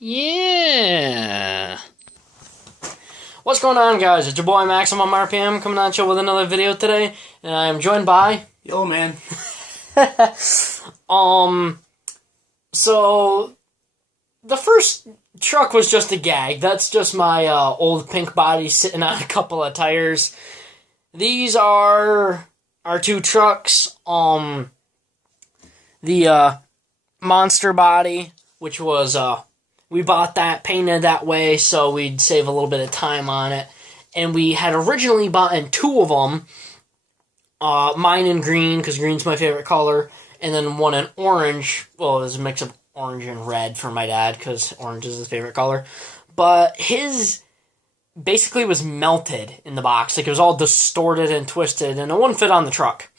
Yeah. What's going on, guys? It's your boy Maximum RPM coming at you with another video today, and I am joined by Yo, man. So the first truck was just a gag. That's just my old pink body sitting on a couple of tires. These are our two trucks. The monster body, which was we bought that painted that way so we'd save a little bit of time on it, and we had originally bought in two of them. Mine in green, because green's my favorite color, and then one in orange. Well, it was a mix of orange and red for my dad, because orange is his favorite color. But his basically was melted in the box. Like, it was all distorted and twisted, and it wouldn't fit on the truck.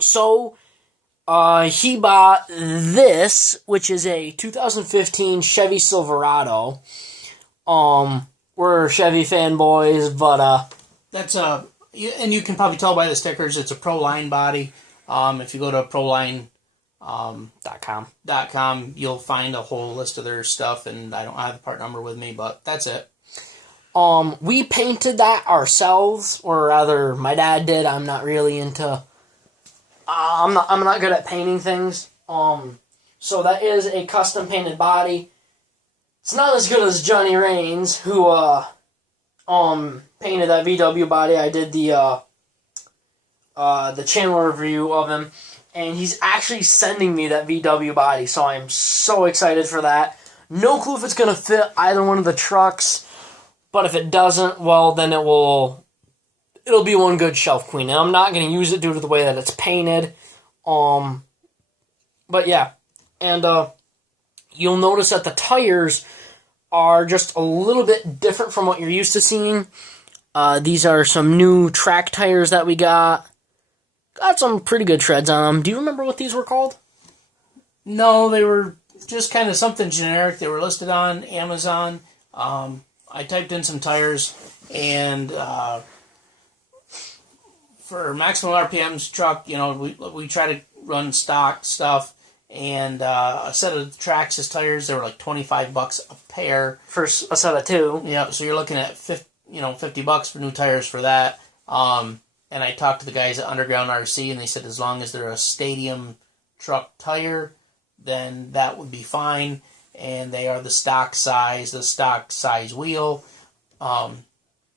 So, he bought this, which is a 2015 Chevy Silverado. We're Chevy fanboys, but, That's and you can probably tell by the stickers, it's a Proline body. If you go to proline.com, you'll find a whole list of their stuff, and I don't have the part number with me, but that's it. We painted that ourselves, or rather, my dad did. I'm not really into... I'm not good at painting things. So that is a custom painted body. It's not as good as Johnny Rains, who painted that VW body. I did the channel review of him, and he's actually sending me that VW body, so I'm so excited for that. No clue if it's gonna fit either one of the trucks, but if it doesn't, well, then it'll be one good shelf queen, and I'm not going to use it due to the way that it's painted. But yeah, and you'll notice that the tires are just a little bit different from what you're used to seeing. These are some new track tires that we got. Got some pretty good treads on them. Do you remember what these were called? No, they were just kind of something generic. They were listed on Amazon. I typed in some tires, and for Maximum RPM's truck, you know, we try to run stock stuff, and a set of Traxxas tires, they were like $25 a pair for a set of two. Yeah, so you're looking at $50 for new tires for that. And I talked to the guys at Underground RC, and they said as long as they're a stadium truck tire, then that would be fine. And they are the stock size wheel.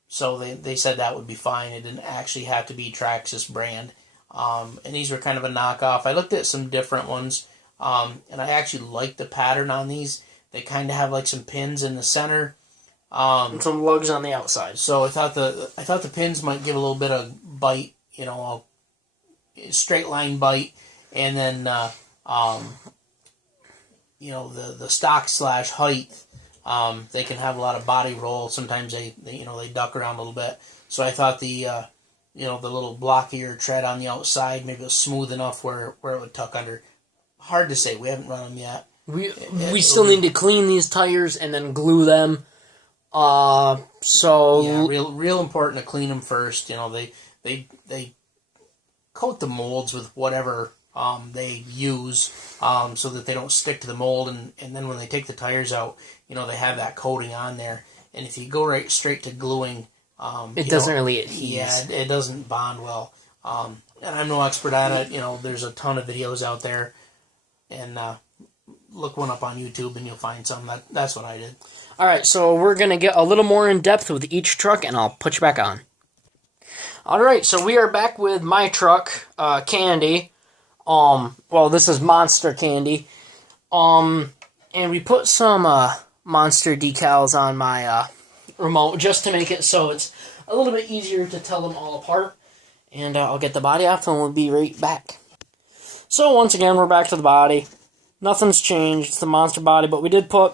So they said that would be fine. It didn't actually have to be Traxxas brand. And these were kind of a knockoff. I looked at some different ones, and I actually like the pattern on these. They kind of have like some pins in the center. And some lugs on the outside. So I thought the pins might give a little bit of bite, you know, a straight line bite, and then you know, the stock slash height. They can have a lot of body roll. Sometimes they duck around a little bit. So I thought the little blockier tread on the outside, maybe it was smooth enough where it would tuck under. Hard to say. We haven't run them yet. We still need to clean these tires and then glue them. So yeah, real important to clean them first. You know, they coat the molds with whatever they use, so that they don't stick to the mold, and then when they take the tires out, you know, they have that coating on there. And if you go right straight to gluing, it doesn't really adhere. Yeah, it doesn't bond well. And I'm no expert at it. You know, there's a ton of videos out there, and look one up on YouTube and you'll find some. That's what I did. All right, so we're going to get a little more in depth with each truck, and I'll put you back on. All right, so we are back with my truck, Candy. Well, this is Monster Candy. And we put some Monster decals on my remote just to make it so it's a little bit easier to tell them all apart. And I'll get the body off, and we'll be right back. So once again, we're back to the body. Nothing's changed. It's the Monster body, but we did put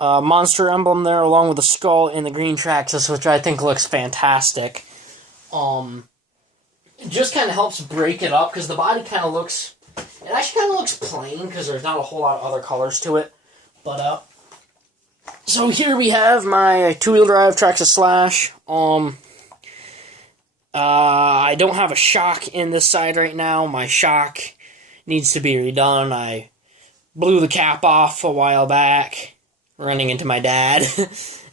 Monster emblem there along with the skull in the green Traxxas, which I think looks fantastic. It just kind of helps break it up, because the body kind of looks... It actually kind of looks plain, because there's not a whole lot of other colors to it. But, so here we have my two-wheel drive Traxxas Slash. I don't have a shock in this side right now. My shock needs to be redone. I blew the cap off a while back, running into my dad.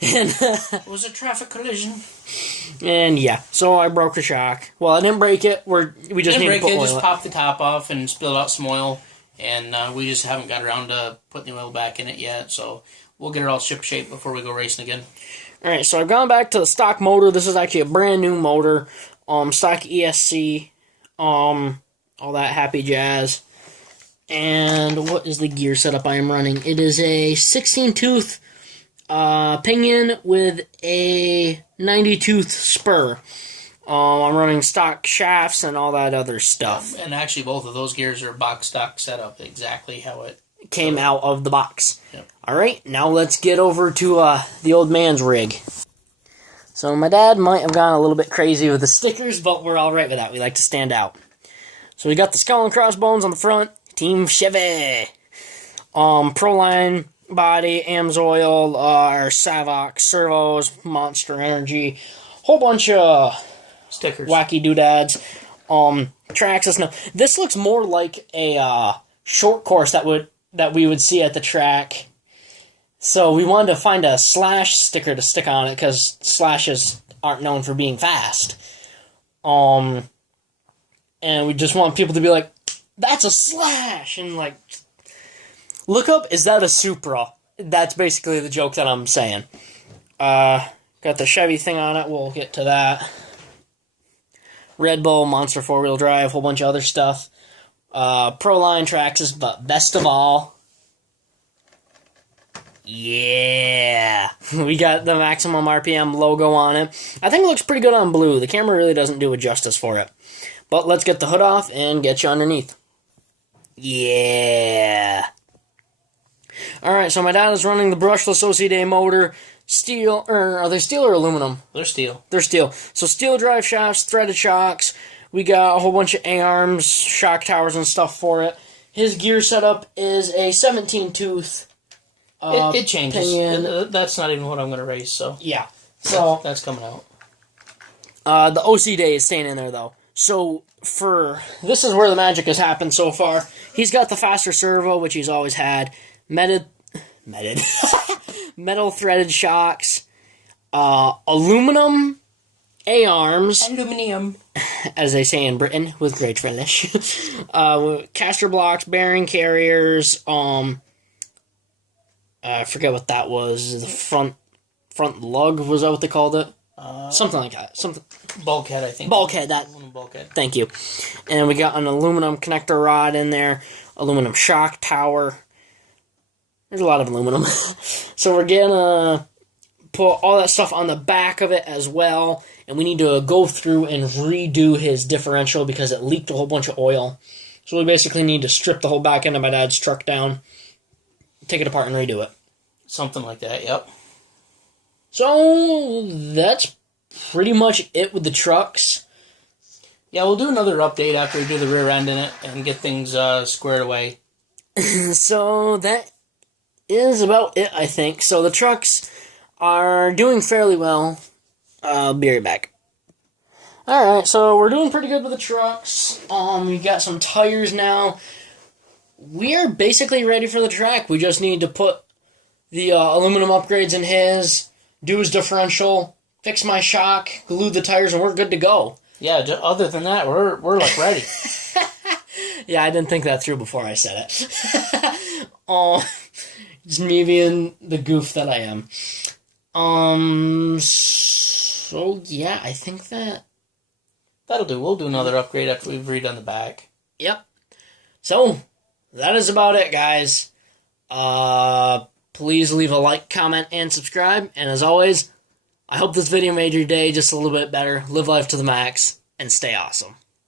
And it was a traffic collision. And yeah, so I broke the shock. Well, I didn't break it. We just need to put oil in it. Just popped the top off and spilled out some oil. And we just haven't got around to putting the oil back in it yet. So we'll get it all ship shape before we go racing again. Alright, so I've gone back to the stock motor. This is actually a brand new motor. Stock ESC. All that happy jazz. And what is the gear setup I am running? It is a 16-tooth pinion with a 90-tooth spur. I'm running stock shafts and all that other stuff. And actually, both of those gears are box stock setup, exactly how it came out of the box. Yep. Alright, now let's get over to the old man's rig. So my dad might have gone a little bit crazy with the stickers, but we're alright with that. We like to stand out. So we got the skull and crossbones on the front. Team Chevy. Proline body, AMSOIL, our Savox servos, Monster Energy, whole bunch of stickers, wacky doodads. Traxxas. No, this looks more like a short course that we would see at the track. So we wanted to find a Slash sticker to stick on it because Slashes aren't known for being fast. And we just want people to be like, "That's a Slash!" and like, look up, is that a Supra? That's basically the joke that I'm saying. Got the Chevy thing on it. We'll get to that. Red Bull, Monster 4-wheel drive, whole bunch of other stuff. Proline Traxxas, but best of all, yeah, we got the maximum RPM logo on it. I think it looks pretty good on blue. The camera really doesn't do it justice for it. But let's get the hood off and get you underneath. Yeah. Alright, so my dad is running the brushless OCD motor. Steel, or are they steel or aluminum? They're steel. They're steel. So steel drive shafts, threaded shocks. We got a whole bunch of A-arms, shock towers and stuff for it. His gear setup is a 17-tooth it changes. Pinion. That's not even what I'm going to race, so. Yeah. So that's coming out. The OCD is staying in there, though. So, this is where the magic has happened so far. He's got the faster servo, which he's always had. Metal threaded shocks. Aluminum A-arms. Aluminium. As they say in Britain, with great relish. Caster blocks, bearing carriers, I forget what that was. The front lug, was that what they called it? Something like that. Bulkhead, I think. Bulkhead, bulkhead. Thank you. And we got an aluminum connector rod in there, aluminum shock tower. There's a lot of aluminum. So we're gonna put all that stuff on the back of it as well, and we need to go through and redo his differential because it leaked a whole bunch of oil. So we basically need to strip the whole back end of my dad's truck down, take it apart and redo it. Something like that, yep. So that's pretty much it with the trucks. Yeah, we'll do another update after we do the rear end in it and get things squared away. So that is about it, I think. So the trucks are doing fairly well. I'll be right back. Alright, so we're doing pretty good with the trucks. We got some tires now. We are basically ready for the track. We just need to put the aluminum upgrades in his, do his differential, fix my shock, glue the tires, and we're good to go. Yeah, other than that, we're like ready. Yeah, I didn't think that through before I said it. Just me being the goof that I am. So yeah, I think that'll do. We'll do another upgrade after we've redone the back. Yep. So that is about it, guys. Please leave a like, comment, and subscribe. And as always, I hope this video made your day just a little bit better. Live life to the max, and stay awesome.